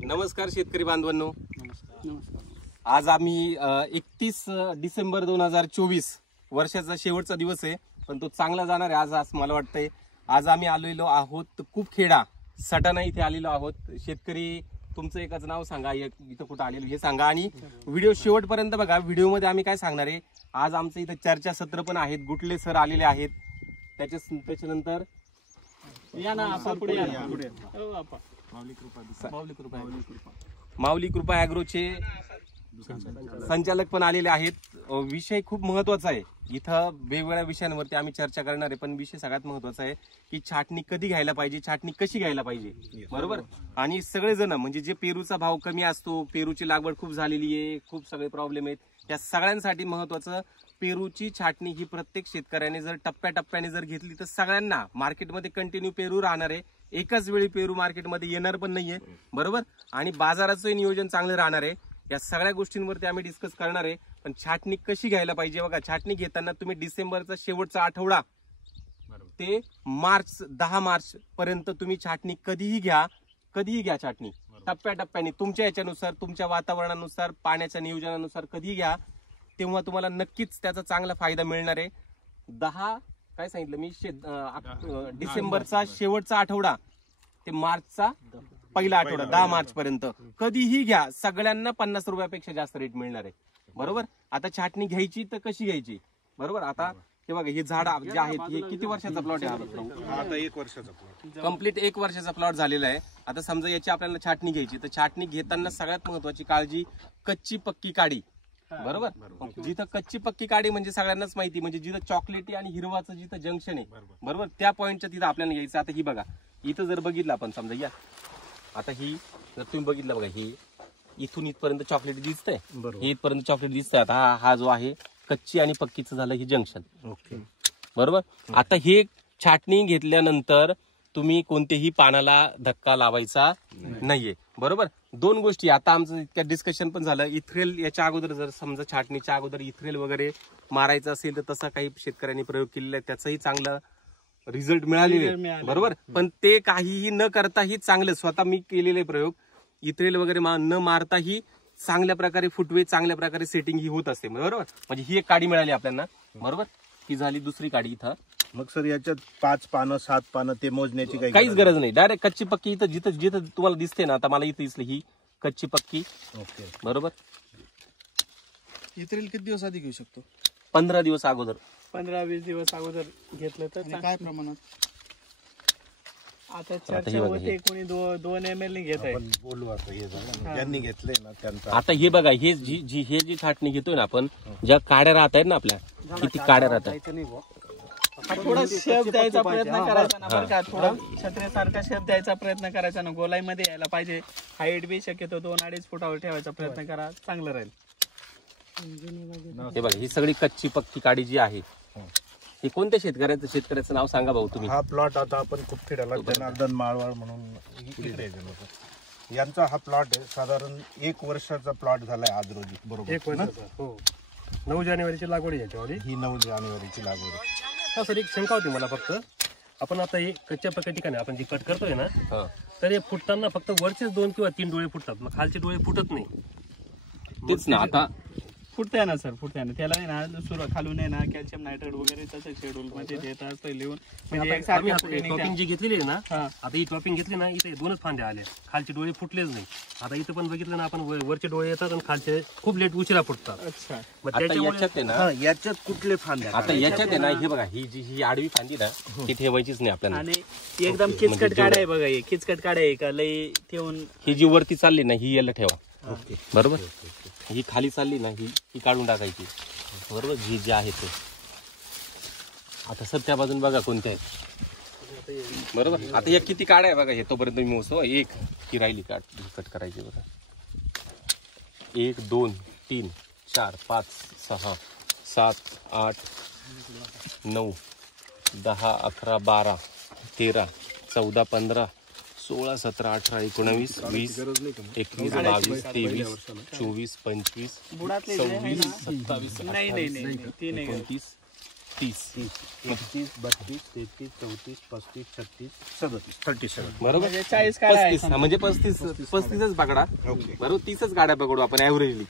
नमस्कार शेतकरी बांधवांनो, आज आम्ही 31 डिसेंबर 2024 वर्षाचा शेवटचा दिवस आहे, पण तो चांगला जाणार आहे आज मला वाटतंय. आज आम्ही आलेलो आहोत कुपखेडा सटाणा इथे आलेलो आहोत. शेतकरी तुमचं एकच नाव सांगा, इथं कुठं आलेलो हे सांगा आणि व्हिडिओ शेवटपर्यंत बघा. व्हिडिओ मध्ये आम्ही काय सांगणार आहे, आज आमचं इथं चर्चासत्र पण आहेत. गुटले सर आलेले आहेत. त्याच्यानंतर या ना पुढे माऊली कृपा ॲग्रोचे संचालक पण आलेले आहेत. विषय खूप महत्वाचा आहे. इथं वेगवेगळ्या विषयांवरती आम्ही चर्चा करणार आहे, पण विषय सगळ्यात महत्वाचा आहे की छाटणी कधी घ्यायला पाहिजे, छाटणी कशी घ्यायला पाहिजे, बरोबर. आणि सगळेजण म्हणजे जे पेरूचा भाव कमी असतो, पेरूची लागवड खूप झालेली आहे, खूप सगळे प्रॉब्लेम आहेत, या सगळ्यांसाठी महत्वाचं पेरूची छाटणी ही प्रत्येक शेतकऱ्याने जर टप्प्याटप्प्याने जर घेतली तर सगळ्यांना मार्केटमध्ये कंटिन्यू पेरू राहणार आहे. एकाच वेळी पेरू मार्केटमध्ये येणार पण नाहीये, बरोबर. आणि बाजाराचं नियोजन चांगलं राहणार आहे. या सगळ्या गोष्टींवरती आम्ही डिस्कस करणार आहे. पण छाटणी कशी घ्यायला पाहिजे बघा. छाटणी घेताना तुम्ही डिसेंबरचा शेवटचा आठवडा ते 10 मार्च पर्यंत तुम्ही छाटणी कधीही घ्या छाटणी टप्प्याटप्प्याने तुमच्या याच्यानुसार, तुमच्या वातावरणानुसार, पाण्याच्या नियोजनानुसार कधीही घ्या. तेव्हा तुम्हाला नक्कीच त्याचा चांगला फायदा मिळणार आहे. काय सांगितलं मी, डिसेंबरचा शेवटचा आठवडा ते मार्चचा पहिला आठवडा 10 मार्च पर्यंत कधीही घ्या. सगळ्यांना 50 रुपयापेक्षा जास्त रेट मिळणार आहे, बरोबर. आता छाटणी घ्यायची तर कशी घ्यायची, बरोबर. आता हे बघा, हे झाड जे आहेत हे किती वर्षाचा प्लॉट आहे? आता 1 वर्षाचा प्लॉट, कम्प्लीट 1 वर्षाचा प्लॉट झालेला आहे. आता समजा याची आपल्याला छाटणी घ्यायची, तर छाटणी घेताना सगळ्यात महत्वाची काळजी कच्ची पक्की काडी, बरोबर. जिथं कच्ची पक्की काडी म्हणजे सगळ्यांनाच माहिती, म्हणजे जिथं चॉकलेटी आणि हिरवाचं जिथं जंक्शन आहे, बरोबर, त्या पॉईंटच्या तिथं आपल्याला घ्यायचं. आता ही बघा, इथं जर बघितलं आपण, समजा या आता ही जर तुम्ही बघितलं बघा, ही इथून इथपर्यंत चॉकलेट दिसतंय, हे इथपर्यंत चॉकलेट दिसतंय. आता हा जो आहे कच्ची आणि पक्कीचं झालं हे जंक्शन, ओके, बरोबर. आता हे छाटणी घेतल्यानंतर तुम्ही कोणत्याही पानाला धक्का लावायचा नाहीये, बरोबर. 2 गोष्टी आता आमचं इतक्या डिस्कशन पण झालं. इथ्रेल याच्या अगोदर जर समजा छाटणीच्या अगोदर इथ्रेल वगैरे मारायचं असेल तर तसा काही शेतकऱ्यांनी प्रयोग केलेला आहे, त्याचाही चांगला रिझल्ट मिळालेले, बरोबर. पण ते काहीही न करताही चांगलं स्वतः मी केलेले प्रयोग, इथ्रेल वगैरे न मारताही चांगल्या प्रकारे फुटवे, चांगल्या प्रकारे सेटिंग ही होत असते, बरोबर. म्हणजे ही एक काडी मिळाली आपल्याला, बरोबर. ही झाली दुसरी काडी. इथं मग सर याच्यात 5 पानं 7 पानं ते मोजण्याची काहीच गरज नाही. डायरेक्ट कच्ची पक्की इथं जिथं तुम्हाला दिसते ना, आता मला इथं दिसली ही कच्ची पक्की, ओके, बरोबर. इथरील किती दिवस आधी घेऊ शकतो? 15 दिवस अगोदर, 15-20 दिवस अगोदर घेतलं तर काय प्रमाणात? आता चर्चा होते, कोणी 2 ml घेत आहे. आपण बोलू आता. हे झालं ज्यांनी घेतलंय ना त्यांचा. आता हे बघा, हे जी छाटणी घेतोय ना आपण, ज्या काड्या राहत आहेत ना आपल्या, किती काड्या राहतात, थोडा शेप द्यायचा प्रयत्न करायचा ना, बरं का. थोडा छत्र्यासारखा शेप द्यायचा प्रयत्न करायचा ना, गोलाईमध्ये यायला पाहिजे. हाईट बी शक्यतो 2-2.5 फुटावर ठेवायचा प्रयत्न करा, चांगलं राहील. हे बघा, ही सगळी कच्ची पक्की काडी जी आहे, हे कोणत्या शेतकऱ्याचं नाव सांगा भाऊ तुम्ही. हा प्लॉट आता आपण कुपखेड्याला जनार्दन माळवाड म्हणून इकडे गेलो होतो. यांचा हा प्लॉट आहे, साधारण 1 वर्षाचा प्लॉट झालाय आज रोजी, बरोबर. 1 वर्षाचा, हो. 9 जानेवारीची लागवड आहे याच्यामध्ये. ही 9 जानेवारीची लागवड आहे. हा सर, एक शंका होती मला फक्त. आपण आता हे कच्च्या पक्क्या ठिकाणी आपण जे कट करतोय ना, तर हे फुटताना फक्त वरचेच 2 किंवा 3 डोळे फुटतात, मग खालचे डोळे फुटत नाही. तेच ना. आता फुटतंय ना सर, फुटतंय ना. त्याला आहे ना खालून आहे ना कॅल्शियम नायट्रेट वगैरे तसं शेड्यूल मध्ये देत असतं लिहून, म्हणजे टॉपिंग जी घेतलेली आहे ना, आता ही टॉपिंग घेतली ना, इथे 2च फांद्या आल्या, खालचे डोळे फुटलेच नाही. आता इथं पण बघितलं ना आपण, वरचे डोळे येतात आणि खालचे खूप लेट उशिरा फुटतात. अच्छा, आता याच्यात आहे ना, याच्यात कुठले फांद्या? आता याच्यात आहे ना, हे बघा, ही आडवी फांदी ना, ती ठेवायचीच नाही आपल्याला. आणि एकदम किचकट काढाय बघा, हे किचकट काढाय का लई ठेवून. ही जी वरती चालली ना, ही याला ठेवा, बरोबर. ही खाली चालली ना, ही काढून टाकायची, बरोबर. जी आहे ते आता सर त्या बाजून बघा कोणत्या आहे, बरोबर. आता या किती काड्या आहे बघा, हे तोपर्यंत मी मोजतो. 1 ही राहिली कट करायची बघा. 1 2 3 4 5 6 7 8 9 10 11 12 13 14 15 16 17 18 19 20 21 22 23 24 25 26 27 नाही 29 30 31 32 33 34 35 36 37 37 बरोबर म्हणजे 40 काड्या आहेत. 35 म्हणजे 35च पकडा ओके बरोबर 30च गाड्या पकडू आपण ऍव्हरेजली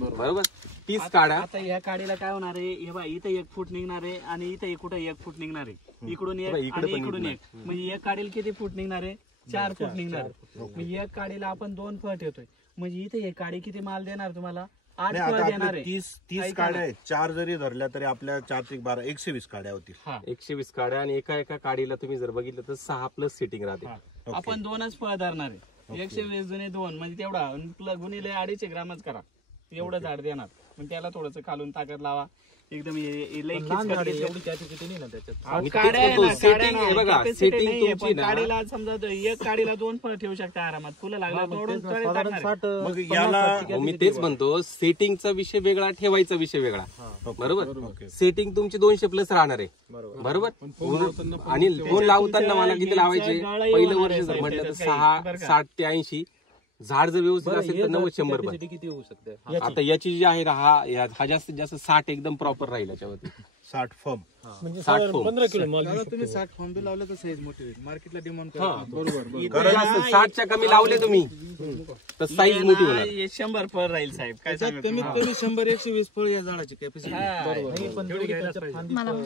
बरोबर 30 काड्या आता या काडीला काय होणार आहे हे बघा इथं 1 फूट निघणार आहे आणि इथं कुठं 1 फूट निघणार आहे इकडून एक इकडे आणि पण इकडून एक म्हणजे एक काडीला किती फूट निघणार आहे 4 फूट निघणार आहे. म्हणजे एक काडीला आपण 2 फळ ठेवतोय म्हणजे इथे एक काडी किती माल देणार तुम्हाला 8 नाही, फळ आता देणार आपले आहे 30 ऐका काड्या ना. आहेत 4 जरी धरल्या तरी आपल्या 4 ते 12 120 काड्या होतील. हा 120 काड्या आणि एका काडीला तुम्ही जर बघितलं तर 6 प्लस सिटिंग राहते ओके. आपण 2च फळ धरणार आहे 120 जुने 2 म्हणजे तेवढा गुणिले 2.5 ग्रामच करा एवढं झाड देणार पण त्याला थोडस खालून ताकद लावा एकदम लई खिचखट आणि काड्या आहे तेच ना, म्हणतो, काड्या setting नाही, हे बघा capacity सेटिंग नाहीये, तुमची पण ना काडीला समजा एक काडीला 2 फळ ठेवू शकता आरामात फुलं लागला तोडून त्वरित टाकणार आहे. मग याला मी तेच म्हणतो सेटिंगचा विषय वेगळा ठेवायचा विषय वेगळा बरोबर सेटिंग तुमची 200 प्लस राहणार आहे बरोबर आणि फोन लावताना मला किती लावायचे गळाही पहिलं होणार वर्ष आहे जर म्हटलं तर साईड काही, बरं 6 का? 60 ते 80 झाड जर व्यवस्थित असेल तर 90-100 पण आता याची जी आहे ना, हा जास्तीत जास्त 60 एकदम प्रॉपर राहील याच्यावरती 60 फर्म 60 फोम तुम्ही 60 फॉर्म बी लावले तर साईज मोठी होईल मार्केटला डिमांड इथं जास्त 60च्या कमी लावले तुम्ही तर साईज मोठी होणार हे 100 फळ राहील साहेब काय सांगू कमीत कमी 100-120 फळ या झाडाची कॅपॅसिटी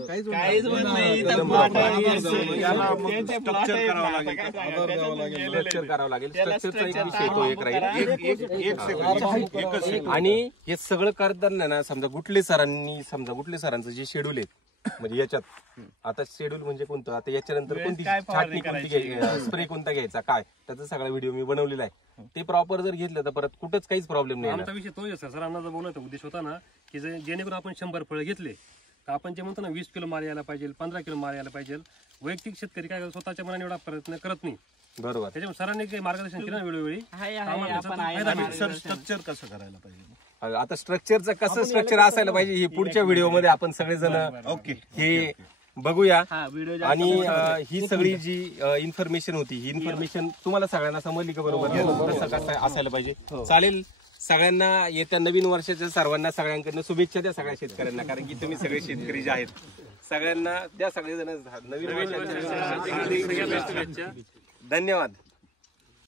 काहीच होत नाही इथं plot आहे, याला मग त्यांचे plot structure आहेत, करावं आता लागेल. काय सांगायचं, त्याच्यातून गेलेले स्ट्रक्चर करावं लागेल त्याला स्ट्रक्चरचा एक structure विषय तो एक करा. राहील एक सेकंड एकच सेकंड आणि हे सगळं करताना ना समजा गुटले सरांचं जे शेड्यूल आहे म्हणजे याच्यात आता शेड्यूल म्हणजे कोणतं आता याच्यानंतर कोणती काय फवारणी छाटणी कोणती घ्यायची स्प्रे कोणता घ्यायचा काय त्याचा सगळा व्हिडिओ मी बनवलेला आहे ते प्रॉपर जर घेतलं तर परत कुठंच काहीच प्रॉब्लेम नाही आमचा विषय तोच आहे सरांना जर बोलायचा उद्देश होता ना की जेणेकरून आपण 100 फळं घेतले तर आपण जे म्हणतो ना 20 किलो माल यायला पाहिजे 15 किलो माल यायला पाहिजे वैयक्तिक शेतकरी काय स्वतःच्या मनाने एवढा प्रयत्न करत नाही बरोबर त्याच्यामुळे सरांनी काही मार्गदर्शन केलं ना वेळोवेळी आहे, आपण आहे ना, सर स्ट्रक्चर कसं करायला पाहिजे आता स्ट्रक्चरचं कसं स्ट्रक्चर असायला पाहिजे हे पुढच्या व्हिडिओमध्ये आपण सगळेजण ओके हे बघूया हा व्हिडिओ आणि ही सगळी जी इन्फॉर्मेशन होती ही इन्फॉर्मेशन तुम्हाला सगळ्यांना समजली का बरोबर कसं कसं असायला पाहिजे चालेल सगळ्यांना येत्या नवीन वर्षाच्या सर्वांना सगळ्यांकडनं शुभेच्छा द्या सगळ्या शेतकऱ्यांना कारण की तुम्ही सगळे शेतकरी जे आहेत सगळ्यांना द्या सगळेजण नवीन वर्षाच्या धन्यवाद.